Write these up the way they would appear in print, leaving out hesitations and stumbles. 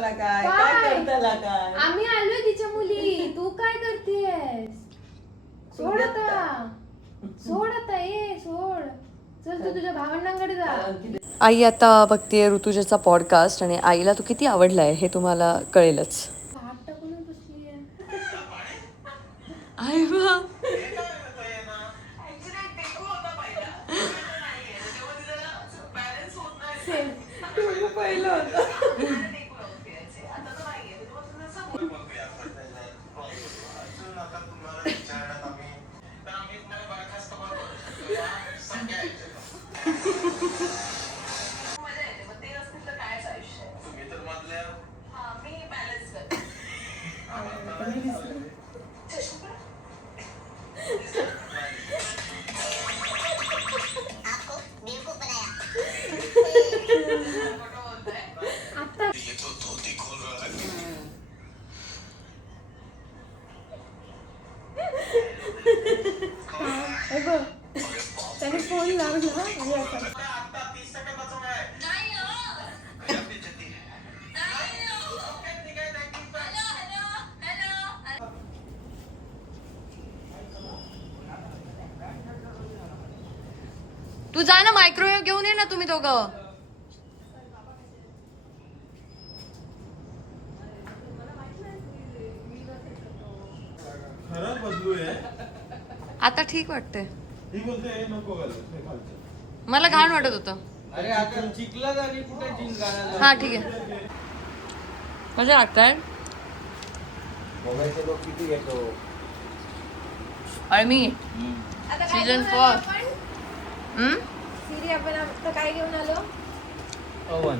करताला काय करताला काय? आम्ही आलोय तिच्या मुली. तू काय करतेस? सोड आता सोड. चल तू तुझ्या भावंडांकडे जा. आई आता बघतीये ऋतुजाचा पॉडकास्ट आणि आईला तो किती आवडलाय हे तुम्हाला कळेलच. हात टाकून बसलीये. आई बा पहिलं होतं. त्याने फोन लावला आणि असं तू जा ना, मायक्रोवेव्ह घेऊन ये ना तुम्ही दोघं. खरंच बदलू आहे. आता ठीक वाटते. ही बोलते नको घालू. मला घाण वाटत होतं. अरे आता चिखला झाली कुठे जीन्स घालायला. हा ठीक आहे. मजा लागताय. बघायचं लोक किती घेतो. मी सीझन 4. सिरी आपण आता काय घेऊन आलो? पवन.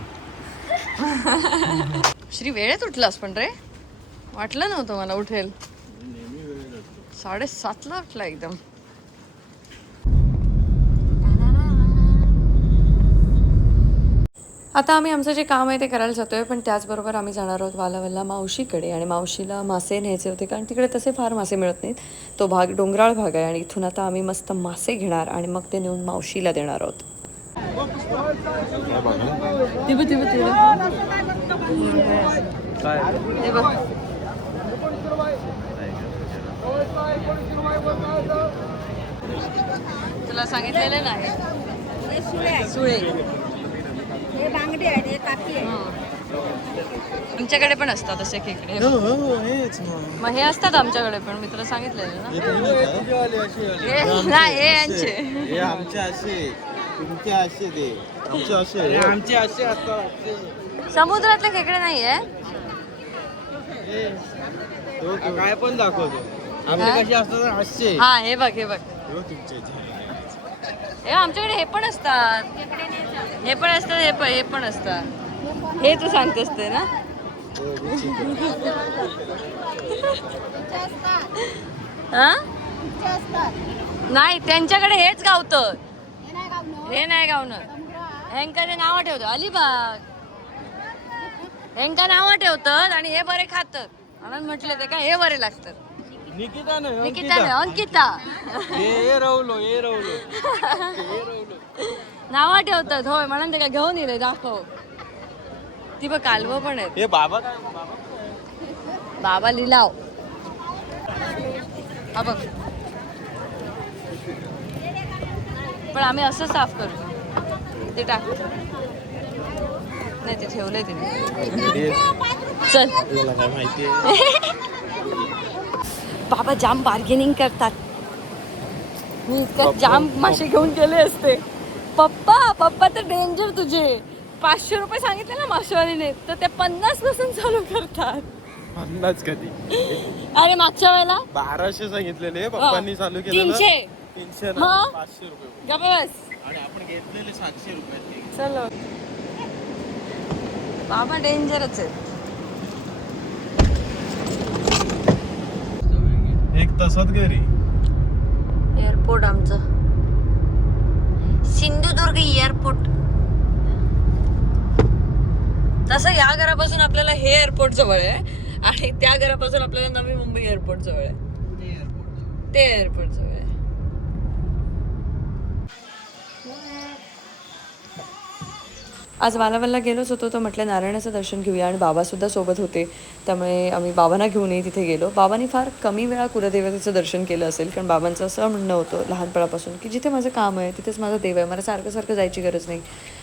श्री वेळेत उठलास पण रे, वाटलं नव्हतं मला उठेल. 7:30ला उठला एकदम. आता आम्ही आमचं जे काम आहे ते करायला जातोय, पण त्याचबरोबर आम्ही जाणार आहोत वालावल्ला मावशीकडे. आणि मावशीला मासे न्यायचे होते, कारण तिकडे तसे फार मासे मिळत नाहीत. तो भाग डोंगराळ भाग आहे आणि इथून आता आम्ही मस्त मासे घेणार आणि मग ते नेऊन मावशीला देणार आहोत. तुला सांगितलेलं नाही सुळे. हे बांगडे आहे, काठी आहे. आमच्याकडे पण असतात असे खेकडे. मग हे असतात आमच्याकडे पण, मी तुला सांगितलेलं ना. नाही, हे यांचे. आमचे असे तुमचे असे ते आमचे असे असतात. समुद्रातले खेकडे नाहीये. काय पण दाखवतो. आमचे कसे असतात असे. हा हे बघ तुमचे हे आमच्याकडे हे पण असतात. हे पण असतात, हे पण असतात. हे तू सांगतेस ते ना. हा नाही, त्यांच्याकडे हेच गावतं. हे नाही गावणं. हेंका ते नावं ठेवतं अलिबाग. हेंका नावं ठेवतात आणि हे बरे खातात म्हणून म्हटले ते काय हे बरे लागतात. निकिता नाही, अंकिता हे रवलो नावा ठेवतात. होय म्हणून ते काय घेऊन येईल दाखव. ती बघ कालवं पण आहेत. हे बाबा काय बाबा लिलाव. हा बघ, पण आम्ही असं साफ करतो. ते टाक नाही, ते ठेवलंय तिने. चल काय माहिती. बाबा जाम बार्गेनिंग करतात. मी इतकं जाम मासे घेऊन गेले असते. पप्पा तर डेंजर तुझे. 500 रुपये सांगितले ना मासेवालीने, तर ते 50 पासून चालू करतात. 50 कधी? अरे मागच्या वेळेला 1200 सांगितलेले पप्पांनी चालू केलं. 300 500 रुपये. बस. आणि आपण घेतलेले 700 रुपये. चलो बाबा डेंजरच आहे. एक तासात घरी. एअरपोर्ट आमचं सिंधुदुर्ग एअरपोर्ट. तसं या घरापासून आपल्याला हे एअरपोर्ट जवळ आहे आणि त्या घरापासून आपल्याला नवी मुंबई एअरपोर्ट जवळ आहे. ते एअरपोर्ट जवळ आहे. आज वालावलला गेलोच होतो तर म्हटलं नारायणाचं दर्शन घेऊया आणि बाबासुद्धा सोबत होते, त्यामुळे आम्ही बाबांना घेऊनही तिथे गेलो. बाबांनी फार कमी वेळा कुलदेवतेचं दर्शन केलं असेल, कारण बाबांचं असं म्हणणं होतं लहानपणापासून की जिथे माझं काम आहे तिथेच माझं देव आहे, मला सारखं सारखं जायची गरज नाही.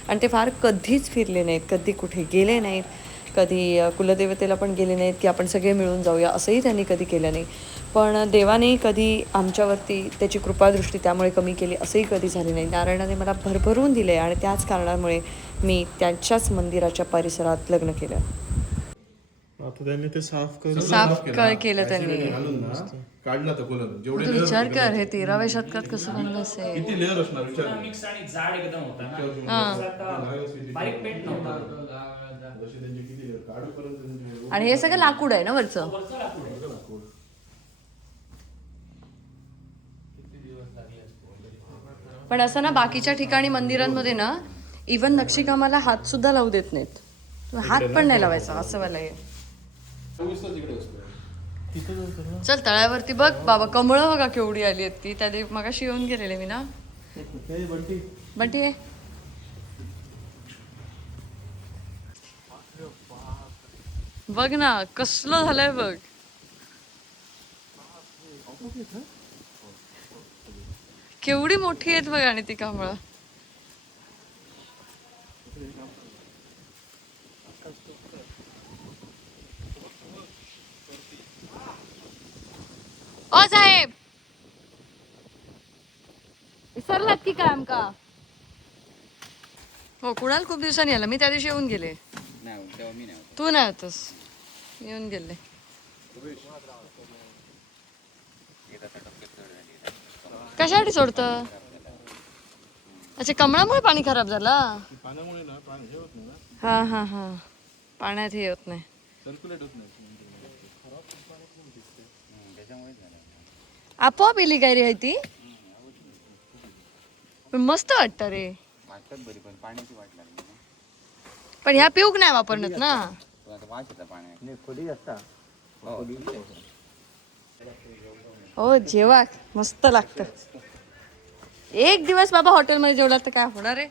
आणि ते फार कधीच फिरले नाहीत, कधी कुठे गेले नाहीत, कधी कुलदेवतेला पण गेले नाहीत की आपण सगळे मिळून जाऊया असंही त्यांनी कधी केलं नाही. पण देवाने कधी आमच्यावरती त्याची कृपादृष्टी त्यामुळे कमी केली असंही कधी झाले नाही. नारायणाने मला भरभरून दिले आणि त्याच कारणामुळे मी त्यांच्याच मंदिराच्या परिसरात लग्न केलं. आता त्यांनी ते साफ करून केलं त्यांनी. काढला तर कोलर जेवढे विचार कर, हे 13व्या शतकात कसं बनलं असेल. किती लेअर असणार विचार कर. मिक्स आणि जाड एकदम होता ना. बारीक पेंट नव्हता. जसे त्यांचे किती लेअर काढूपर्यंत त्यांचे आणि हे सगळं लाकूड आहे ना वरचं. वरचं लाकूड आहे. पण असं ना बाकीच्या ठिकाणी मंदिरांमध्ये ना इवन नक्षीकामाला हात सुद्धा लावू देत नाहीत. हात पण नाही लावायचा असं वाला आहे. चल तळ्यावरती बघ बाबा, कमळं बघा केवढी आली आहेत ती. त्या दिवशी मगाशी येऊन गेलेले मी ना. बंटी आहे बघ ना, कसलं झालंय बघ. केवढी मोठी आहेत बघ आणि ती कमळं. ओ साहेब, विसरलात की काय आमका? हो, कुणाल खूप दिवसांनी आला. मी त्या दिवशी येऊन गेले. तू नाही होतस, येऊन गेले. कशासाठी सोडतं? अच्छा, कमळामुळे पाणी खराब झाला. पाण्यामुळे ना पाणी हे होत नाही ना, हा हा हा, पाण्यात हे होत नाही, सर्क्युलेट होत नाही. आपोआप येली काय रे आहे ती. पण मस्त वाटत रे. पण ह्या पिऊक नाही वापरण्यात ना. हो, जेवा मस्त लागतं. एक दिवस बाबा हॉटेलमध्ये जेवला तर काय होणार आहे.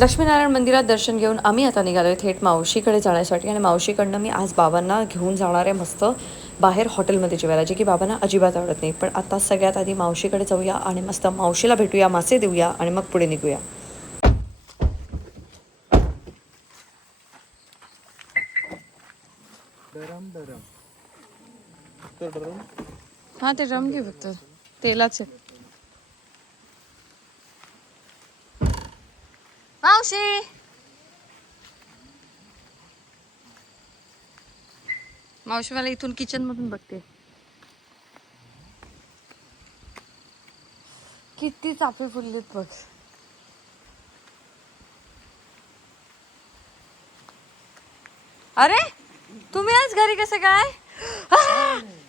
लक्ष्मीनारायण मंदिरात दर्शन घेऊन आम्ही आता निघालो आहे थेट मावशीकडे जाण्यासाठी. आणि मावशीकडनं मी आज बाबांना घेऊन जाणार आहे मस्त बाहेर हॉटेलमध्ये जेवायला, जे की बाबांना अजिबात आवडत नाही. पण आता सगळ्यात आधी मावशीकडे जाऊया आणि मस्त मावशीला भेटूया, मासे देऊया आणि मग पुढे निघूया. हा, ते ड्रम घे फक्त, तेलाचे. मावशी, मावशी मला इथून किचन मधून बघते. किती चाफे फुललेत बघ. अरे तुम्ही आज घरी कसं काय?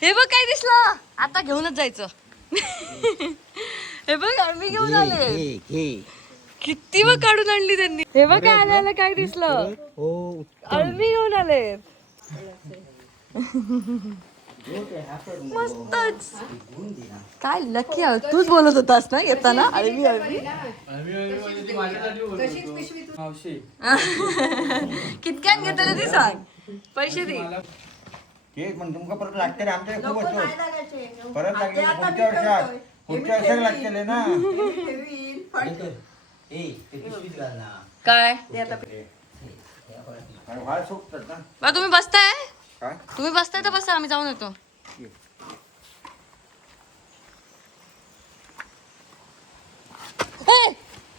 हे बघ काय दिसलं, आता घेऊनच जायचं. हे बघ मी घेऊन आले. किती बघ काढून आणली त्यांनी. हे बघ काय आल्याला काय दिसलं. अळमी घेऊन आले. मस्तच. काय लकी आहोत. तूच बोलत होतास ना येताना अळमी अळमी. कितक्यात घेतलं ते सांग, पैसे दे. ते पण तुमका परत लागते रे, आमच्या खूप असतो परत लागले पुढच्या वर्षात लागते ना. काय बा, तुम्ही बसताय? तुम्ही बसताय तर बसा, आम्ही जाऊन येतो.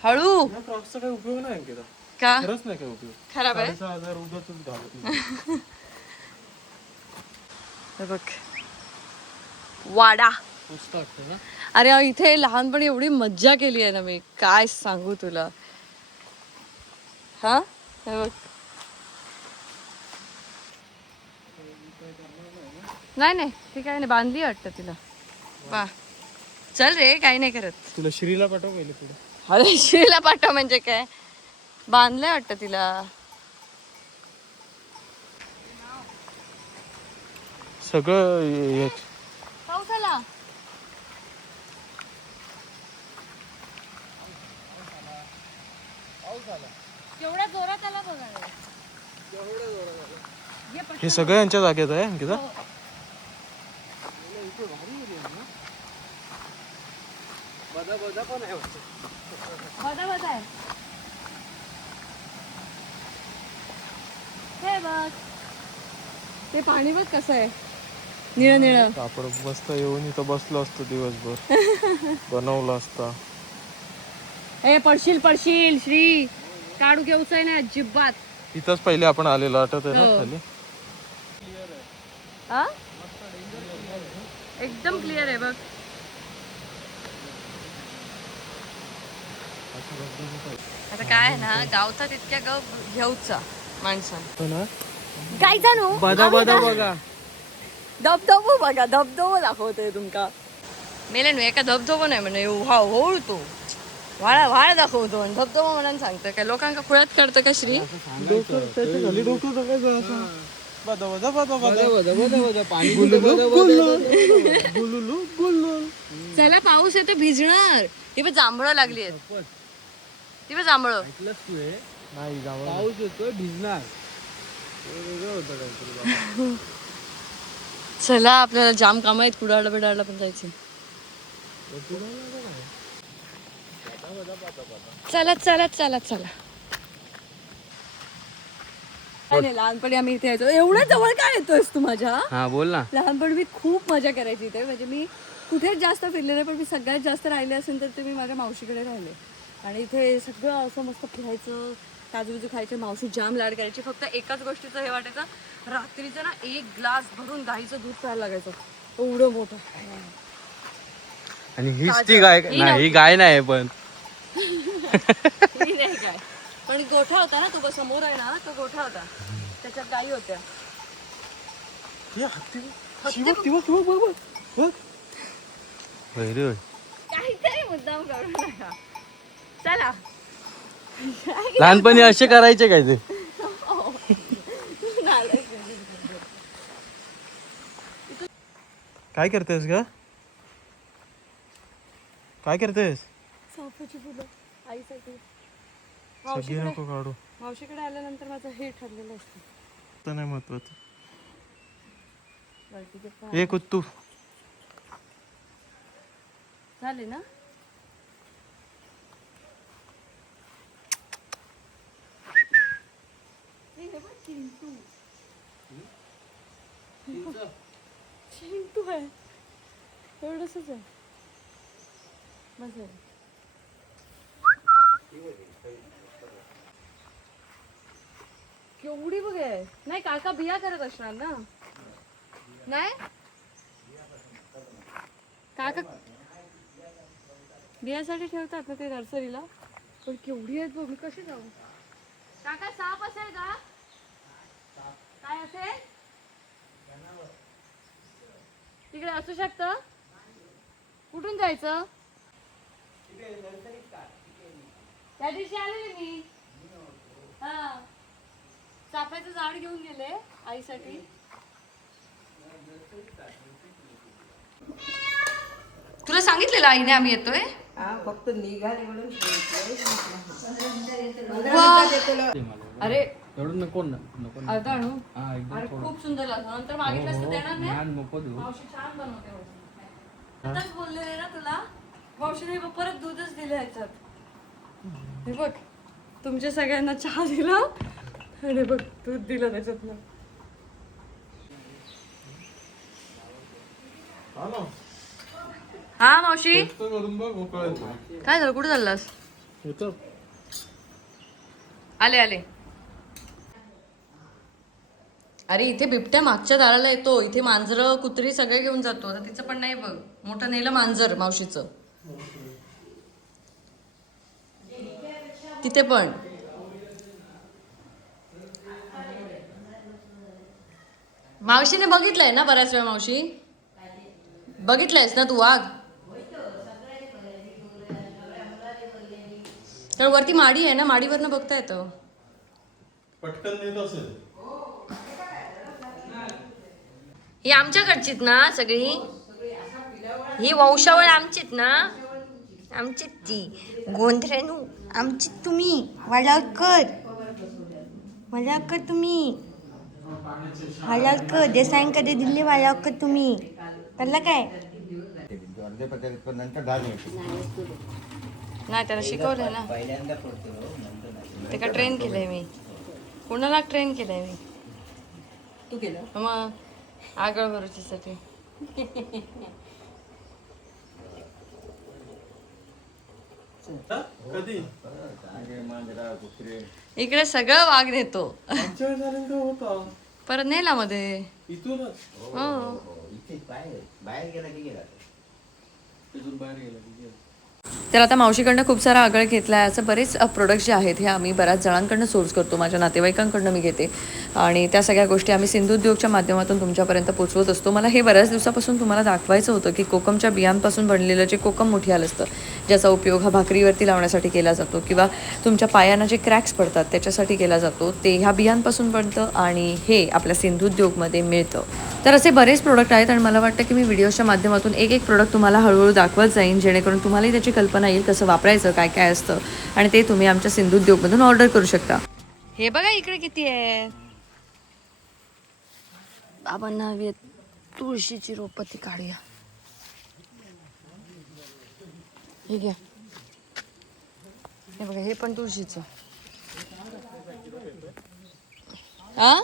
हळू. क्रॉक्सचा काही उपयोग नाही केला, का खरंच नाही काय उपयोग. खराब आहे. 6,500 उगाचच घालत. हे बघ वाडा. मस्त वाटतं ना. अरे इथे लहानपणी एवढी मज्जा केली आहे ना मी, काय सांगू तुला. हा, हे बघ. नाही नाही, ती काही नाही, बांधली वाटतं तिला. वा, चल रे, काही नाही करत. तुला श्रीला पाठव पहिले पुढे. अरे शिला पाठव म्हणजे काय, बांधलंय वाटतं तिला. सगळं पाऊस आला. केवढ्या जोरात आला बघा हे सगळं यांच्या जागेत आहे अंकिता. बघा आहे हे बघ ते पाणी बघ कसं आहे निळं निळं. आपण मस्त येऊन इथं बसलो असतो दिवसभर. बनवला असता. ए पडशील पडशील श्री काढू घेऊच आहे ना अजिबात. इथंच पहिले आपण आलेलो आठवत आहे ना खाली. हा एकदम क्लिअर आहे बघ. आता काय आहे ना गावचा तितक्या गाव घेऊचा माणसां काय जाणू बदा बघा. धबधबो बघा धबधबो दाखवतोय तुमका. मेले न्हू एका धबधबो नाही म्हणे होळ तो व्हाळ दाखवतो आणि धबधबो म्हणून सांगतोय काय लोकांका खुळ्यात काढतं का श्री. खाली डोकं टाकायचं असं. चला पाऊस येतो भिजणार. ती पण जांभळं लागली आहेत. ती पण जांभळं नाही पाऊस येतोय भिजणार. चला आपल्याला जाम काम आहेत. कुडाळला बिडाळला पण जायचं. चला चला चला चला. नाही लहानपणी आम्ही इथे यायचो. एवढ्या जवळ काय येतोयस तू माझ्या. हा बोल ना. लहानपणी मी खूप मजा करायची इथे. म्हणजे मी कुठेच जास्त फिरले नाही पण मी सगळ्यात जास्त राहिले असेल तर ते मी माझ्या मावशीकडे राहिले. आणि इथे सगळं असं मस्त फिरायचं काजूबिजू खायचे. मावशी जाम लाड करायची. फक्त एकाच गोष्टीचं हे वाटायचं रात्रीचं ना 1 ग्लास भरून गाईचं दूध प्यायला लागायचं एवढं मोठं. आणि हीच ती गाय नाही. ही गाय नाही पण ही नाही काय पण गोठा होता ना तो समोर आहे ना तो गोठा होता त्याच्यात गाई होत्या. काहीतरी मुद्दाम करू नका. चला लहानपणी असे करायचे काय ते. काय करतेस ग. काय करतेस. चाफ्याची फुलं आईसाठी. सगळी नको काढू. मावशीकडे आल्यानंतर माझं हे ठरलेलं असतं. तर नाही महत्वाचं. वरतीचे पाय. ए कुत्तू. झाले ना. चिंटू आहे एवढंच आहे. मजा आहे. केवढी बघ आहे. नाही काका बिया करत असणार ना. नाही काका बियासाठी ठेवतात ना ते नर्सरीला. पण केवढी आहेत बघ. मी कशी जाऊ. काका साप असेल का. काय असेल तिकडे असू शकतं. कुठून जायचं. त्या दिवशी आलेले मी. हा चाफ्याचं झाड घेऊन गेले आईसाठी. तुला सांगितलेलं आईने आम्ही येतोय. फक्त निघाले म्हणून अरे एवढं नको नको. अर्धा आणू. अरे खूप सुंदर लागतं. नंतर मागितलं असतं देणार नाही. मावशी छान बनवते. आताच बोलले ना तुला. मावशीने परत दूधच दिलं ह्याच्यात. हे बघ तुमच्या सगळ्यांना चहा दिला आणि बघ दूध दिलं त्याच्यातलं. हा मावशी काय झालं. कुठे चाललास. आले आले. अरे इथे बिबट्या मागच्या दाराला येतो. इथे मांजरं कुत्री सगळे घेऊन जातो. आता तिचं पण नाही बघ. मोठं नेलं मांजर मावशीचं. तिथे पण मावशीने बघितलंय ना बऱ्याच वेळा. मावशी बघितलंयस ना तू वाघ. तर वरती माडी आहे ना. माडीवरनं बघता येतं. पटकन नेत असेल. ही आमच्याकडचीत ना सगळी. ही वंशावळ आमचीत ना. आमचीच ती गोंधळेनू. आमची तुम्ही वालावकर तुम्ही वालावकर देसाईंकडे दिले वालावकर तुम्ही कळलं काय अर्धे पत्ते पण नंतर डाळ घ्यायची. नाही त्याला शिकवलंय ना पहिल्यांदा पडतो नंतर नाही. ते का ट्रेन केलंय मी कुणाला ट्रेन केलंय मी तू केलं मग आगळ भरुचीसाठी कधी मागे मांजरा कुत्रे इकडे सगळं वाघ नेतो आमच्या झालं होता परत नेला मध्ये इथूनच हो इथे बाहेर बाहेर गेला की गेला इथून बाहेर गेला की गेला. तर आता मावशीकडनं खूप सारा आगळ घेतला आहे असं बरेच प्रोडक्ट्स जे आहेत हे आम्ही बऱ्याच जणांकडनं सोर्स करतो माझ्या नातेवाईकांकडनं मी घेते आणि त्या सगळ्या गोष्टी आम्ही सिंधुउद्योगच्या माध्यमातून तुमच्यापर्यंत पोचवत असतो मला हे बऱ्याच दिवसापासून तुम्हाला दाखवायचं होतं की कोकमच्या बियांपासून बनलेलं जे कोकम मोठियाल असतं ज्याचा उपयोग हा भाकरीवरती लावण्यासाठी केला जातो किंवा तुमच्या पायांना जे क्रॅक्स पडतात त्याच्यासाठी केला जातो ते ह्या बियांपासून बनतं आणि हे आपल्या सिंधुउद्योगमध्ये मिळतं तर असे बरेच प्रोडक्ट आहेत आणि मला वाटतं की मी व्हिडिओच्या माध्यमातून एक प्रोडक्ट तुम्हाला हळूहळू दाखवत जाईन जेणेकरून तुम्हालाही त्याची कल्पना येईल कसं वापरायचं काय काय असतं आणि ते तुम्ही आमच्या सिंधुउद्योगमधून ऑर्डर करू शकता हे बघा इकडे किती आहे बाबांना हवी तुळशीची रोपं ती काढूया हे घ्या हे बघा हे पण तुळशीचं हा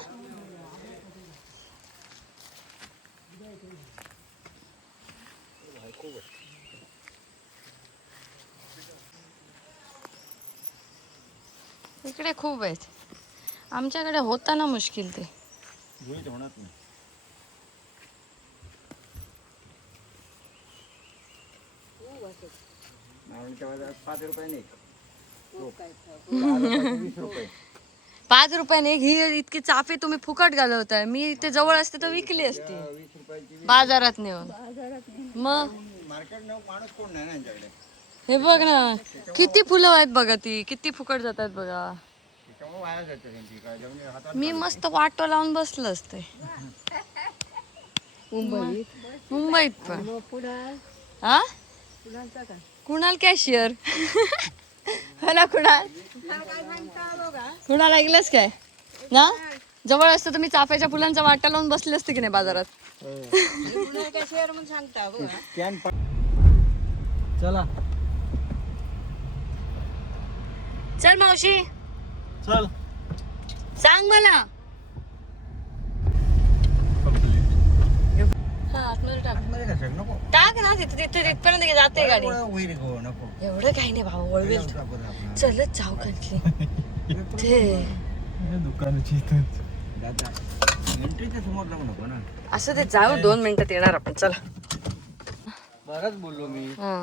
इकडे खूप आहेत आमच्याकडे होता ना मुश्किल ते धुळीत होणार नाही. मावळीच्या बाजारात 5 रुपयाने एक. 20 रुपये 5 रुपयाने एक ही इतकी चाफे तुम्ही फुकट घालवताय मी ते जवळ असते तर विकली असती 20 रुपयाची बाजारात नेऊन मग मार्केट माणूस कोण नाही ना यांच्याकडे हे बघ ना किती फुलं आहेत बघा ती किती फुकट जातात बघा त्याच्यामुळे वाया जाते त्यांची काय जेवण हातात मी मस्त वाटो लावून बसलं असते मुंबईत पण हा कुणाल कॅशियर ना कुणाल ऐकलंच काय ना जवळ असतं तर मी चाफ्याच्या फुलांचा वाटा लावून बसले असते की नाही बाजारात कॅन चला चल मावशी चल सांग मला हा आतमध्ये टाक मध्ये कसं नको टाक ना तिथे तिथे तिथपर्यंत जाते गाडी होईल गो नको एवढं काही नाही भाऊ वळवेल तू. चलत जाऊ कंटली ते दुकानाची इथं दादा एंट्रीच्या समोर जाऊ नको ना असं ते जाऊ 2 मिनिटात येणार आपण चला बरंच बोललो मी हा.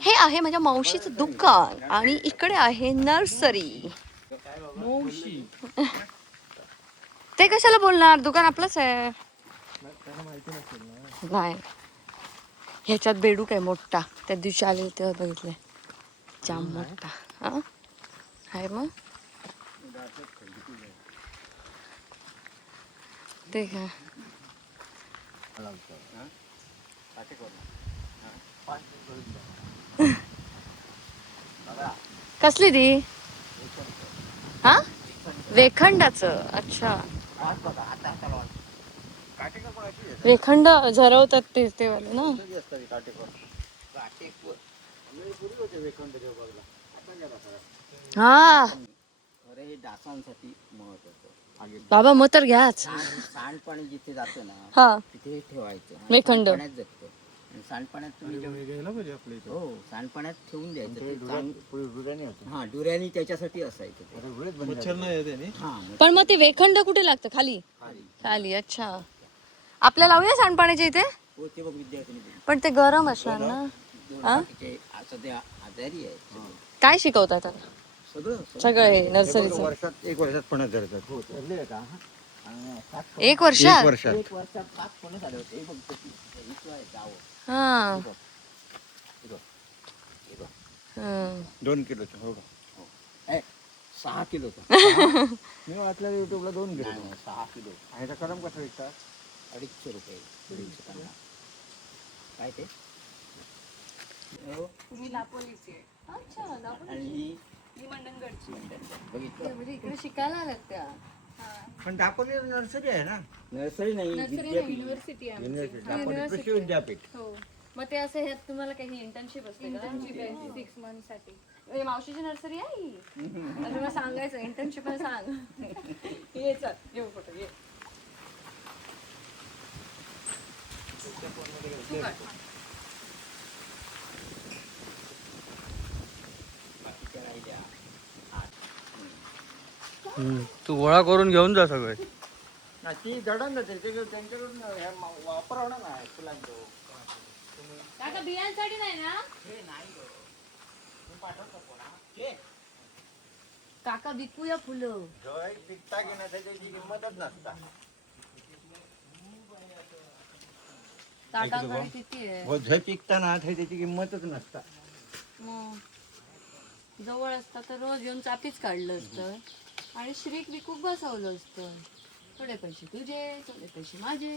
हे आहे माझ्या मावशीचं दुकान आणि इकडे आहे नर्सरी ते कशाला बोलणार दुकान आपलंच आहे नाही ह्याच्यात बेडूक आहे मोठा त्या दिवशी आले तेव्हा बघितलंय जाम मोठा हा आहे मग ते काय कसली ती हा वेखंडाचं अच्छा वेखंड झरवतात ते वाले ना हा अरे हे डासांसाठी महत्वाचं बाबा मग तर घ्याच सांडपाणी जिथे जातं ना हा तिथे ठेवायचं वेखंड. सांडपाण्यात जगतं आणि सांडपाण्यात तुम्ही घ्यायला पाहिजे आपल्या इथं हो सांडपाण्यात ठेवून द्यायचं ते हा डुऱ्यानी त्याच्यासाठी असायचं ते. मच्छर नाही येते आणि हा पण मग ते वेखंड कुठे लागतं खाली खाली अच्छा आपल्या लावूया सांडपाण्याच्या इथे हो ते बघ विद्यार्थी पण ते गरम असणार ना हा सध्या आजारी आहे काय शिकवतात आता सगळं सगळं हे नर्सरीचं वर्षात 1 वर्षात फणस धरतात हो धरले का 1 वर्षात 1 वर्षात 1 वर्षात 5 फणस आले होते हे बघ इथं आहे जावं हा 2 किलोचं हो का 6 किलोचं मी वाचलं युट्यूबला 2 किलो 6 किलो आणि त्याचा कलम कसं विकतात 250 रुपये 250 काय ते अच्छा आणि ही मंडणगडची बघितलं म्हणजे इकडे शिकायला आल्यात त्या. पण दापोली नर्सरी आहे ना. नर्सरी नाही विद्यापीठ. युनिव्हर्सिटी आहे युनिव्हर्सिटी दापोली कृषी विद्यापीठ. हो मग ते असं ह्यात तुम्हाला काही इंटर्नशिप असते का? 6 months साठी. ए, मावशीची नर्सरी आहे ही. आता तुला सांगायचं इंटर्नशिप सांग. ये चल घेऊ फोटो ये. तू काढ. बाकीच्या राहिल्या. तू गोळा करून घेऊन जा सगळे. ना ती जडण ना त्यांच्याकडून वापर होणार ना फुलांचं. काका बियांसाठी नाही ना हे नाही गं. तुम्ही पाठवता कोणा? हे काका विकूया फुलं. जय पिकता की नाही त्याची किंमतच नसता. ताटांकडे किती आहे? हो झय पिकता ना त्याची किंमतच नसता. मग जवळ असता तर रोज येऊन चापीच काढलं असतं आणि श्रीक विकूक बसवलं असतं. थोडे पैसे तुझे थोडे पैसे माझे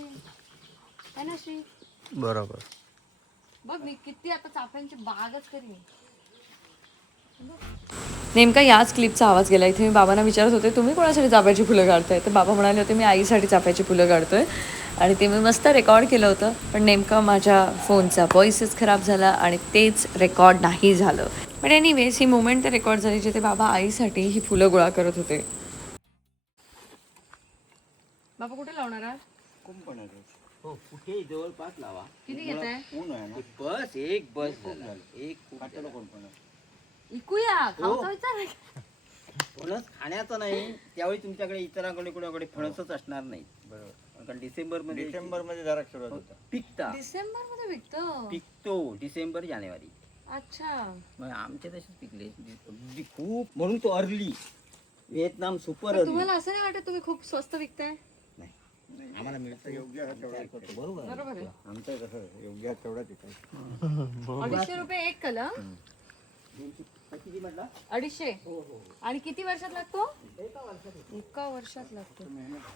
है ना श्री? बरोबर. बघ मी किती आता चाफ्यांची बागच करीन. नेमका याच क्लिपचा आवाज गेला. इथे मी बाबांना विचारत होते तुम्ही कोणासाठी चाफ्याची फुलं काढताय, तर बाबा म्हणाले होते मी आईसाठी चाफ्याची फुलं काढतोय. आणि ते मी मस्त रेकॉर्ड केलं होतं, पण नेमका माझ्या फोनचा व्हॉइसच खराब झाला आणि तेच रेकॉर्ड नाही झालं. पण एनिवेज ही मुमेंट तर रेकॉर्ड झाली जिथे बाबा आईसाठी ही फुलं गोळा करत होते. बाबा कुठे लावणार आहात? कुंपणाचं. हो कुठे जवळपास लावा. किती घेत आहे? ऊन आहे ना. बस एक बस झाला. एक खात्याला कोणपण इकूया खाऊचा विचार आहे. फणस खाण्याचं नाही. त्यावेळी तुमच्याकडे इतरांकडे कुणाकडे फणसच असणार नाही. बरोबर. कारण डिसेंबर मध्ये जरा सुरुवात होतं. पिकता डिसेंबर मध्ये विकतो. पिकतो डिसेंबर जानेवारी. अच्छा मग आमचे तसेच पिकले अगदी खूप. म्हणून तो अर्ली व्हिएतनाम सुपर पण अर्ली. तुम्हाला असं नाही वाटत तुम्ही खूप स्वस्त विकताय? आम्हाला मिळतं योग्य बरोबर बरोबर आहे. आमचं कसं योग्य तेवढाच येतं. 250 रुपये एक कलम. किती म्हटलं? 250. आणि किती वर्षात लागतो? एका वर्षात लागतो.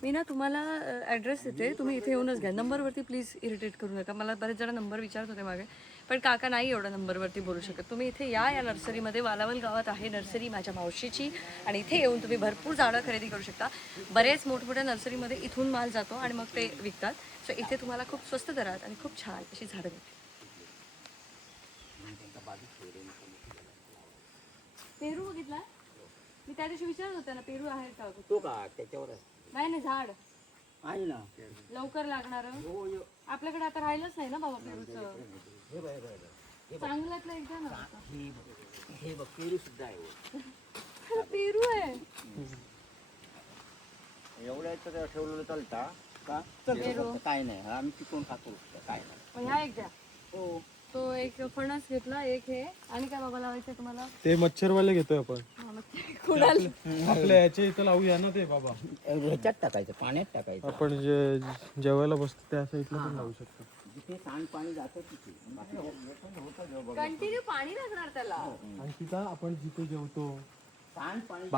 मी ना तुम्हाला ॲड्रेस देते, तुम्ही इथे येऊनच घ्या. नंबरवरती प्लीज इरिटेट करू नका. मला बरेच जण नंबर विचारत होते मागे, पण काका नाही एवढा नंबरवरती बोलू शकत. तुम्ही इथे या नर्सरीमध्ये. वालावल गावात आहे नर्सरी माझ्या मावशीची, आणि इथे येऊन तुम्ही भरपूर झाडं खरेदी करू शकता. बरेच मोठमोठ्या नर्सरीमध्ये इथून माल जातो आणि मग ते विकतात. सो इथे तुम्हाला खूप स्वस्त दरात आणि खूप छान अशी झाडं मिळतील. पेरू बघितला? मी त्या दिवशी विचारत होते ना पेरू आहे का? तो का त्याच्यावर नाही नाही झाड आहे ना. लवकर लागणार. आपल्याकडे आता राहिलंच नाही ना बाबा पेरूचं. चांगल्यातलं एकदा ना. हे बघ पेरू सुद्धा आहे. पेरू आहे एवढ्या तर ठेवलेलं चालता का? काय नाही आम्ही पिकवून खातो. काय नाही. मग ह्या एक द्या. हो तो एक फणस घेतला, एक हे. आणि काय बाबा लावायचं तुम्हाला? ते मच्छरवाले घेतोय आपण. हा, मग ते कुणाला? आपल्या याच्या इथं लावूया ना ते बाबा. ह्याच्यात टाकायचं, पाण्यात टाकायचं. आपण जे जेवायला बसतो त्या साईडला पण लावू शकतो. जिथे सांडपाणी जातं तिथे. कंटिन्यू पाणी लागणार त्याला. आणि तिथं आपण जिथे जेवतो सांडपाणी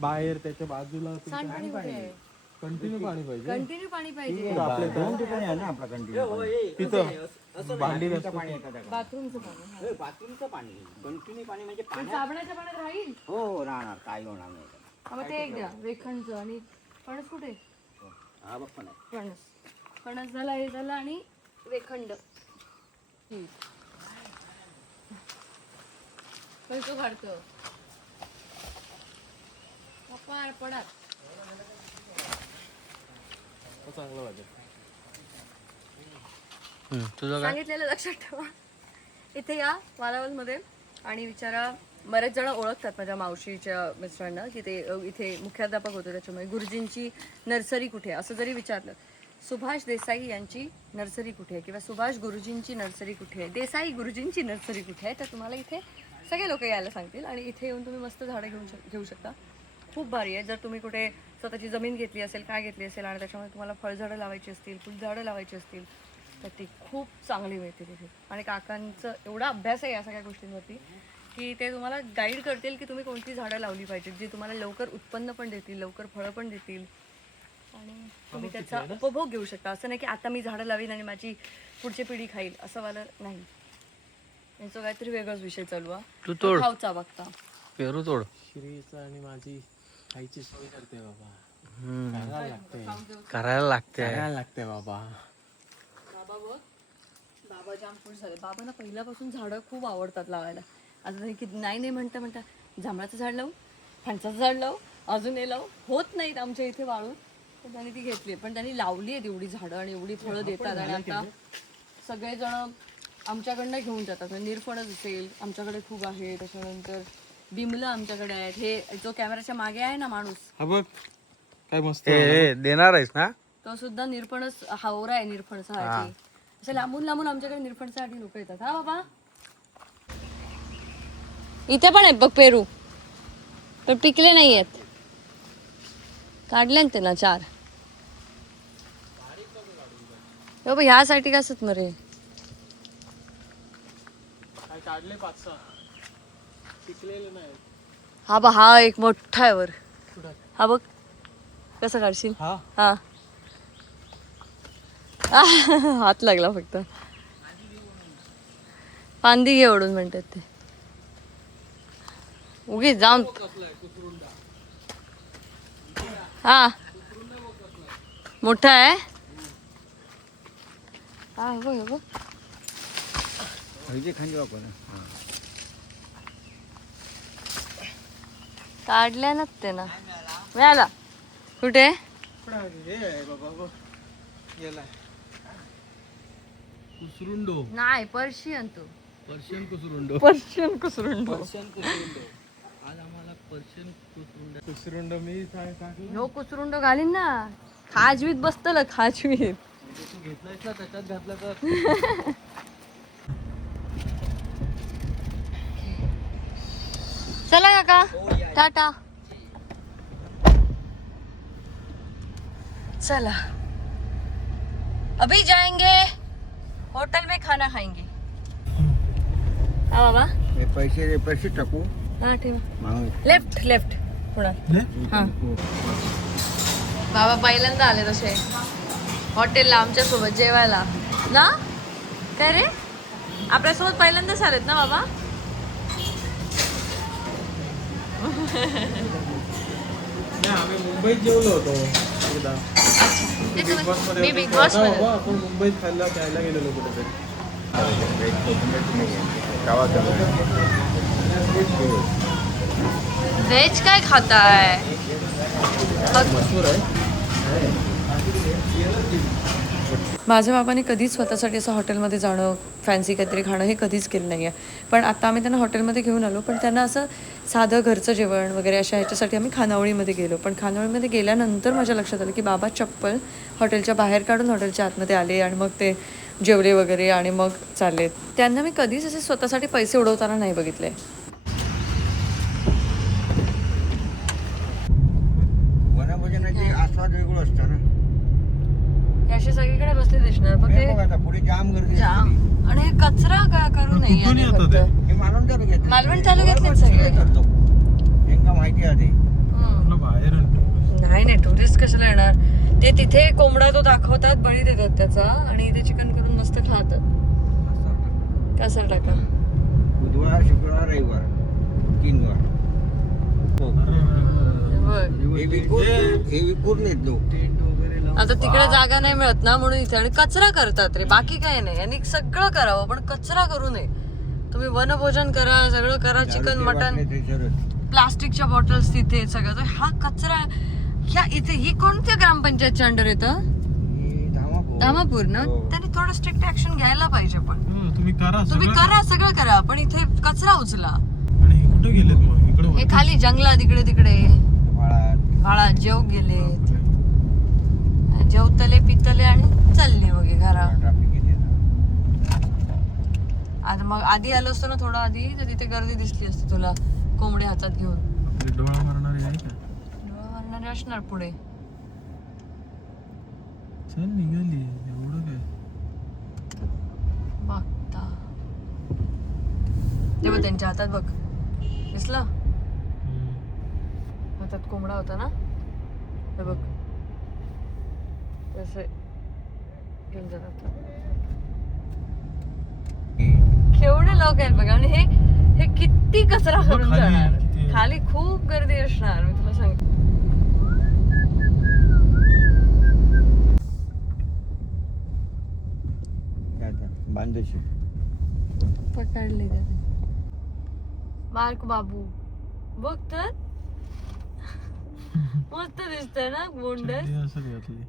बाहेर त्याच्या बाजूला सांडपाणी कुठे आहे? कंटिन्यू पाणी पाहिजे. कंटिन्यू पाणी पाहिजे. आपल्या दोन ठिकाणी आहे ना आपला कंटिन्यू. तिथं भांडी पाणी येतं. बाथरूमचं पाणी. बाथरूमचं पाणी कंटिन्यू पाणी म्हणजे पण पाण्यात. साबणाच्या पाण्यात राहील. हो राहणार. काही होणार नाही. हा, मग ते एक द्या वेखणचं. आणि फणस कुठे? हा बघ पण फणस झाला, हे झालं, आणि वेखंड. कसं काढतो पार पडात. चांगलं वाटेल. तुझं काय? सांगितलेलं लक्षात ठेवा. इथे या वालावलमध्ये आणि विचारा. बरेच जण ओळखतात माझ्या मावशीच्या मिस्टरांना की ते इथे मुख्याध्यापक होते, त्याच्यामुळे गुरुजींची नर्सरी कुठे आहे असं जरी विचारलं, सुभाष देसाई यांची नर्सरी कुठे आहे किंवा सुभाष गुरुजींची नर्सरी कुठे आहे, देसाई गुरुजींची नर्सरी कुठे आहे, तर तुम्हाला इथे सगळे लोक यायला सांगतील आणि इथे येऊन तुम्ही मस्त झाडं घेऊ शकता. खूप भारी आहे. जर तुम्ही कुठे स्वतःची जमीन घेतली असेल, काय घेतली असेल आणि त्याच्यामुळे तुम्हाला फळझाडं लावायची असतील, फुलझाडं लावायची असतील, तर ती खूप चांगली मिळतील इथे. आणि काकांचं एवढा अभ्यास आहे या सगळ्या गोष्टींवरती की ते तुम्हाला गाईड करतील की तुम्ही कोणती झाडं लावली पाहिजेत, जी तुम्हाला लवकर उत्पन्न पण देतील, लवकर फळं पण देतील आणि तुम्ही त्याचा उपभोग घेऊ शकता. असं नाही की आता मी झाडं लावीन आणि माझी पुढची पिढी खाईल असं वालं नाही. यांचा काहीतरी वेगळाच विषय चालू आहे. तू तोड. खाऊचा बघता पेरू तोड. श्रीचा आणि माझी खायची सोय करते बाबा. करायला लागते. लागते बाबा. बाबा बघ, बाबा जाम खुश झाले. बाबांना पहिल्यापासून झाडं खूप आवडतात लावायला. आता त्यांनी की नाही म्हणता म्हणता जांभळाचं झाड लावू, फणसाचं झाड लावू, अजून हे लावू, होत नाहीत आमच्या इथे वाळून. तर त्यांनी ती घेतली, पण त्यांनी लावली आहेत एवढी झाडं आणि एवढी फळं देतात. आणि आता सगळेजण आमच्याकडनं घेऊन जातात. म्हणजे निरफणच असेल आमच्याकडे खूप आहे, त्याच्यानंतर बिमलं आमच्याकडे आहेत. हे जो कॅमेराच्या मागे आहे ना माणूस, हा बघ काय मस्त. देणार आहेस ना? तो सुद्धा निरफणच हावरा आहे निरफणसाठी. असं लांबून लांबून आमच्याकडे निरफणसाठी लोक येतात. हा बाबा, इथे पण आहेत बघ पेरू, पण पिकले नाही आहेत. काढले ना त्यांना 4. बाबा ह्यासाठी कसं मरे काढले 5-6 पिकलेले नाही. हा बा, हा एक मोठा आहे वर. हा बघ कसं काढशील. हा हात लागला फक्त. फांदी घे ओढून म्हणतात ते. उगीच जाऊन. हा मोठा आहे. हा बघ बघ खांदी वापर. काढल्या ना ते ना. मिळाला कुठे कुसरुंडो. नाही पर्शियन. तू पर्शियन कुसरुंडो. पर्शियन कुसरुंडो. आज आम्हाला पर्शियन कुसरुंडो मी काय टाकलं. ह्यो कुसरुंडो घालीन ना. खाजवीत बसतल खाजवीत. तू घेतलायस ना त्याच्यात घातलं तर. चला काका, टाटा. चला अभी जाएंगे होटल में खाना खाएंगे. हा बाबा, हे पैसे टाकू. हा ठेवा. मागं. लेफ्ट पुढे. हा बाबा पहिल्यांदा आले तसे हॉटेलला आमच्या सोबत जेवायला ना. काय रे, आपल्यासोबत पहिल्यांदाच आलेत ना बाबा. आम्ही मुंबईत जेवलो होतो एकदा. मी बिग बॉस मध्ये. आपण मुंबईत खायला गेलेलो कुठेतरी. व्हेज काय खाताय. माझ्या बाबाने कधीच स्वतःसाठी असं हॉटेलमध्ये जाणं, फॅन्सी काहीतरी खाणं हे कधीच केलं नाही आहे. पण आता आम्ही त्यांना हॉटेलमध्ये घेऊन आलो, पण त्यांना असं साधं घरचं जेवण वगैरे अशा ह्याच्यासाठी आम्ही खानावळीमध्ये गेलो. पण खानावळीमध्ये गेल्यानंतर माझ्या लक्षात आलं की बाबा चप्पल हॉटेलच्या बाहेर काढून हॉटेलच्या आतमध्ये आले आणि मग ते जेवले वगैरे आणि मग चालले. त्यांना मी कधीच असे स्वतःसाठी पैसे उडवताना नाही बघितले. वनभोजनाचे आस्वाद वेगळं असतं ना. असे सगळीकडे बसले दिसणार फक्त हे बघ आता पुढे जाम गर्दी जाम. आणि हे कचरा काय करू नये कुठून याने येतं फक्त. ते? हे मालवण तालुक्यात. मालवण तालुक्यातलेच सगळे. करतो त्यांना माहिती आहे. तुला बाहेर आणतो. नाही टुरिस्ट कशाला येणार. ते तिथे कोंबडा तो दाखवतात, बळी देतात त्याचा आणि ते चिकन करून मस्त खातात. कसा टाका. बुधवार, शुक्रवार, रविवार 3 वार. हे विकून येत लोक. आता तिकडे जागा नाही मिळत ना म्हणून इथे. आणि कचरा करतात रे, बाकी काही नाही. आणि सगळं करावं पण कचरा करू नये. तुम्ही वनभोजन करा, सगळं करा, चिकन मटन, प्लास्टिकच्या बॉटल्स तिथे सगळं. तर हा कचरा ह्या इथे ही कोणत्या ग्रामपंचायतच्या अंडर येतं. धामापूर ना. त्यांनी थोडं स्ट्रिक्ट ऍक्शन घ्यायला पाहिजे. पण तुम्ही करा सगळं करा, पण इथे कचरा उचला. आणि हे कुठे गेलेत मग. इकडे हे खाली जंगलात इकडे बाळा जेव गेले, जेवतले पितले आणि चालले वगैरे घरा. आता मग आधी आलो असतो ना थोडं आधी, तर तिथे गर्दी दिसली असती तुला कोंबडे हातात घेऊन. डोळा मारणारे आहे का. डोळा मारणारे असणार पुढे. चल निघाली एवढं काय. बघता ते बघ त्यांच्या हातात बघ, दिसलं हातात कोंबडा होता ना. हे बघ कसे घेऊन जातात. केवढे लोक आहेत बघा. आणि हे किती कचरा करून खाली जाणार. किती? खाली खूप गर्दी असणार मी तुला सांगते. काय आता बांधशी पकडले त्याने. मार्क बाबू बघ तर मस्त दिसतंय ना बोंडस. चड्डी असं घातली.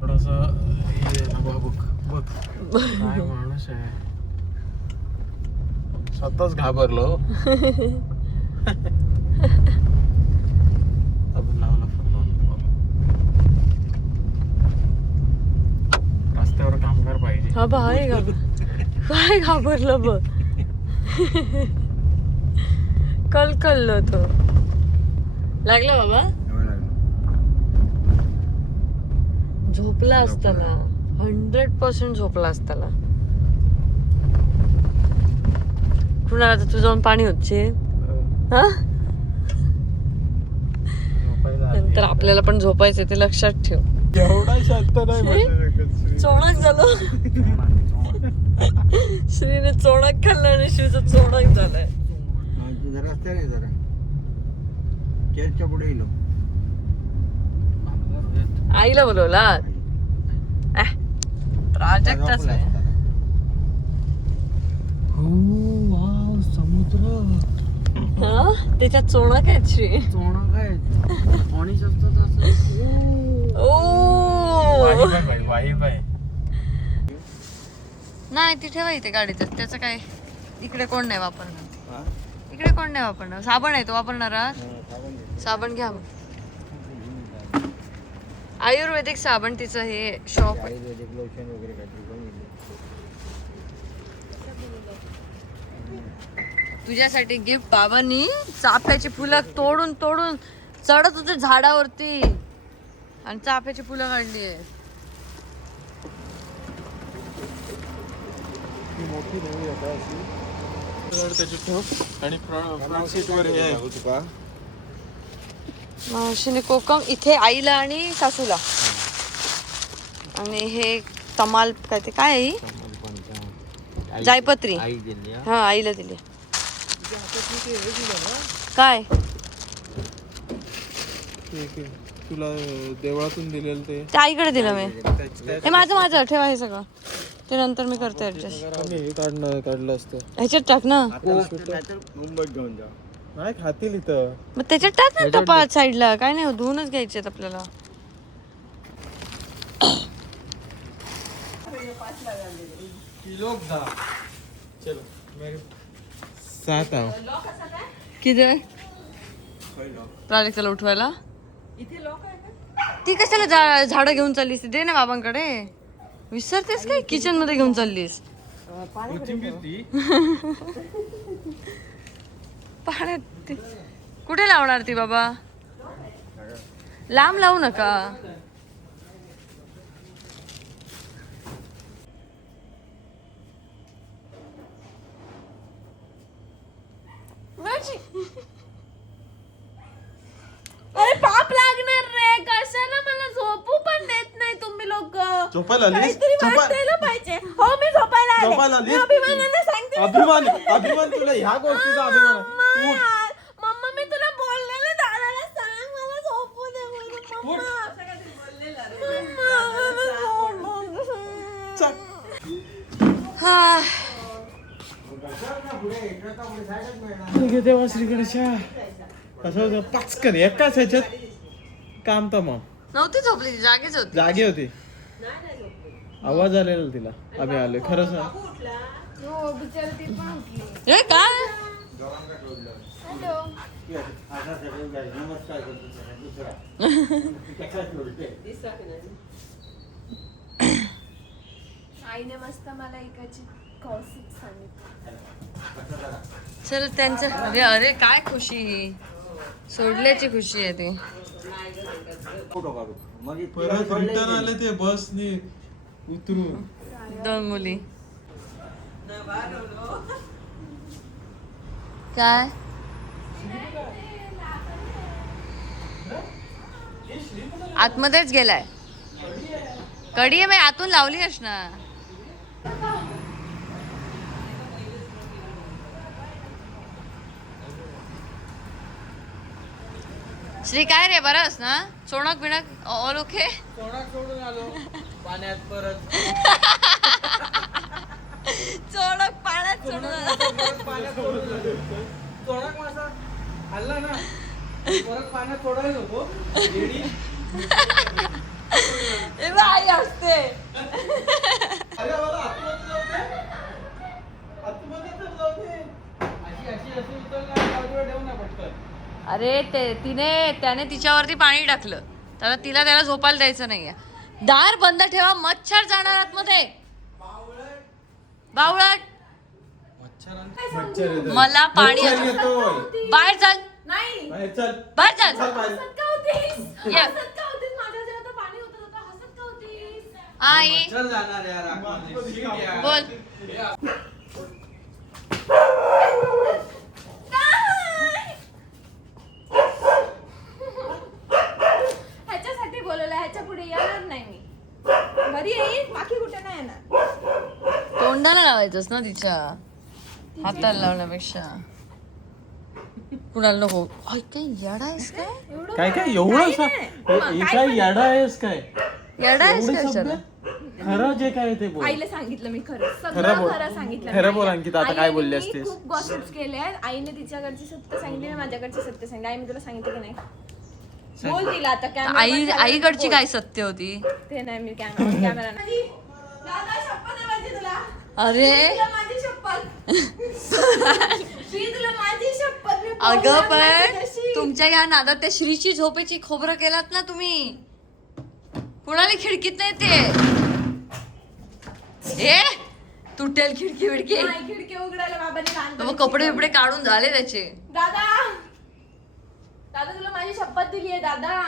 थोडासा हे ना बघ बघ काय माणूस आहे. स्वतःच घाबरलो. आपण लावला फोन. रस्त्यावर कामगार पाहिजे. हा बा आहे का काय घाबरलं बघ. कलकललो तो. लागला बाबा. झोपला असताना 100% झोपला असताना. कुणाला आता तू जाऊन पाणी होते हा. नंतर आपल्याला पण झोपायचं ते लक्षात ठेव. एवढा शांत नाही बसू शकत. चोणक झालो. श्रीने चोणक खाल्ला आणि शिवचा चोणक झालाय. जरा रस्त्याने जरा चर्चच्या पुढे येलो. आईला बोलवला प्राजक्ताच आहे. हो वाव समुद्र. हा त्याच्यात चोणक आहेत श्री. चोणा काय ऑनिश असतं तसं. ओ वाईब आहे. नाही ती ठेवा इथे गाडीतच. त्याचं काय इकडे कोण नाही वापरणार. इकडे कोण नाही वापरणार. साबण आहे तो वापरणार आहात. साबण घ्या मग. आयुर्वेदिक साबण तिचं हे शॉप आहे. आयुर्वेदिक लोशन वगैरे काहीतरी पण येईल. तुझ्यासाठी गिफ्ट. बाबांनी चाफ्याची फुलं तोडून तोडून चढत होते झाडावरती आणि चाफ्याची फुलं काढली आहे. मोठी नवी आता अशी त्याची ठेव आणि फ्रंट सीट वर हे आहे तुका मावशीने कोकम इथे आईला आणि सासूला. आणि हे तमाल काय ते काय आहे ही? जायपत्री. आई दिली हा आईला दिली. काय तुला देवळातून दिलेलं ते ते आईकडे दिलं मी. हे माझं ठेवा हे सगळं. ते नंतर मी करते ऍडजस्ट. हे काढलं असतं. ह्याच्यात टाक ना. मुंबईत घेऊन जा. नाही खातील इथं. मग त्याच्यात टाक ना टपात साईडला. काय नाही धुवूनच घ्यायचे आपल्याला. चलो मेरे साथ आओ. किती प्राजक्ताला उठवायला. ती कशाला झाडं घेऊन चाललीस. दे ना बाबांकडे. विसरतेस काय किचन मध्ये घेऊन चाललीस. पाण्यात कुठे लावणार ती बाबा. लांब लावू नका. अरे पाप लागणार रे. कशाला मला झोपू पण देत नाही तुम्ही लोक. झोपायला आलीस? काहीतरी वाटायला पाहिजे. हो मी झोपायला आले. झोपायला आलीस? मी अभिमानाने सांगते. अभिमान तुला ह्या गोष्टीचा अभिमान आहे. मम्मा मी तुला बोललेलं दादाला सांग मला झोपू दे म्हणून. देवा श्रीगणेशा असं पाचकन एकाच ह्याच्यात काम तमाम. नव्हती झोपली ती, जागीच होती. जागी होती. आवाज आलेला तिला आम्ही आलोय. खरं सांग. हो बिचारी ती पण उठली. हे काय हॅलो. नमस्कार आईने मस्त मला एकाची कौशिक सांगितलं. चल त्यांचं. अरे काय खुशी. सोडल्याची खुशी आहे ती. फोटो काढू मग परत रिटर्न आले ते बसने उतरून. 2 मुली. काय आतमध्येच गेलाय. कडी आहे मी आतून लावली असणार. श्री काय रे बरंच ना चोणक बिणक ऑल ओके सोडा सोडून आलो पाण्यात परत चोणक पाण्यात सोडून परत पाण्यात सोडून आलो. सोडा मासा हल्ला ना परत पाण्यात सोडायला नको येडी. आई असते अरे मला आतमध्ये जाऊ दे. आतमध्ये तर जाऊ दे. अशी उचल ना बाजूला ठेव ना पटकन. अरे त्याने तिच्यावरती पाणी टाकलं तर त्याला झोपायला द्यायचं नाहीये. दार बंद ठेवा मच्छर जाणार आतमध्ये. बावळट मला पाणी बाहेर चल नाही बाहेर चल हसत का होतीस? ये. हसत का होतीस? माझ्या जेव्हा तर पाणी होतं तेव्हा हसत का होतीस? आई मच्छर जाणार यार आतमध्ये. शीट यार. बोल ह्याच्यासाठी बोलवलं, ह्याच्या पुढे येणार नाही मी. घरी येईल बाकी कुठे नाही येणार. तोंडाला लावायचंस ना तिच्या हाताला लावण्यापेक्षा कुणाला नको. आई काय येडा आहेस काय एवढं काय काय एवढं काय येडा आहेस काय येडा आहेस एवढे काय शब्द? विचारलं? खरं जे काय ते बोल. आईला सांगितलं मी खरं खरं सगळं बोल. खरं सांगितलं. खरं बोल अंकिता, आता काय आईने बोलली मी असतीस? खूप गॉसिप्स केले आहेत. आईने तिच्याकडची सत्य सांगितली, मी माझ्याकडची सत्य सांगितली. आई मी तुला सांगितलं की नाही? बोल तिला आता आईकडची काय सत्य होती ते नाही मी कॅमेरा नाही. दादा शपथ आहे माझी तुला. अरे तुला माझी शपथ. मी तुला माझी शपथ. मी अगं बोलणार नाही पण तुझ्याशी. तुमच्या या नादात त्या श्रीची झोपेची खोबरं केलात ना तुम्ही. कुणाला खिडकीत नाही ते ए तुटेल खिडकी विडकी नाही, खिडकी उघडायला बाबांनी लहानपणी मग कपडे बिपडे काढून झाले त्याचे. दादा दादा तुला माझी शपथ दिली आहे दादा.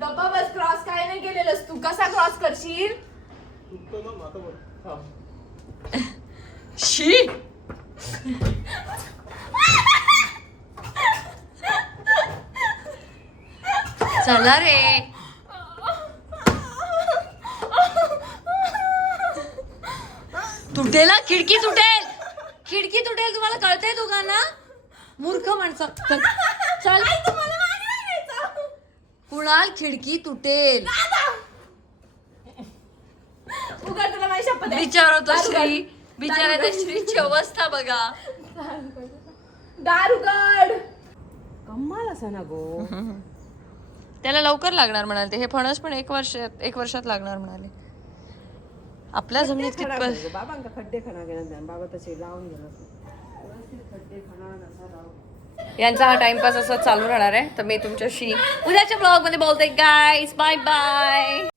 गप्पा बस. क्रॉस काय नाही केलेलंस तू. कसा क्रॉस करशील? शी चला रे तुटेल खिडकी तुटेल. खिडकी तुटेल तुम्हाला कळतंय दोघांना. मूर्ख माणसं चल चल. कुणाल खिडकी तुटेल. उघड तुला माझी शपथ आहे. विचार होतो दार श्री उघड. बिचारा त्या श्रीची अवस्था बघा. दार उघड. कमाल असा ना गो. त्याला लवकर लागणार म्हणाले ते. हे फणस पण एक वर्षात लागणार म्हणाले. आपल्या जमिनीत कितपत बाबांका खड्डे खाना गेला बाबा तसे लावून गेला खड्डे खाना यांचा हा टाइमपास असं चालू राहणार आहे. तर मी तुमच्याशी उद्याच्या ब्लॉग मध्ये बोलते गाईज. Bye bye.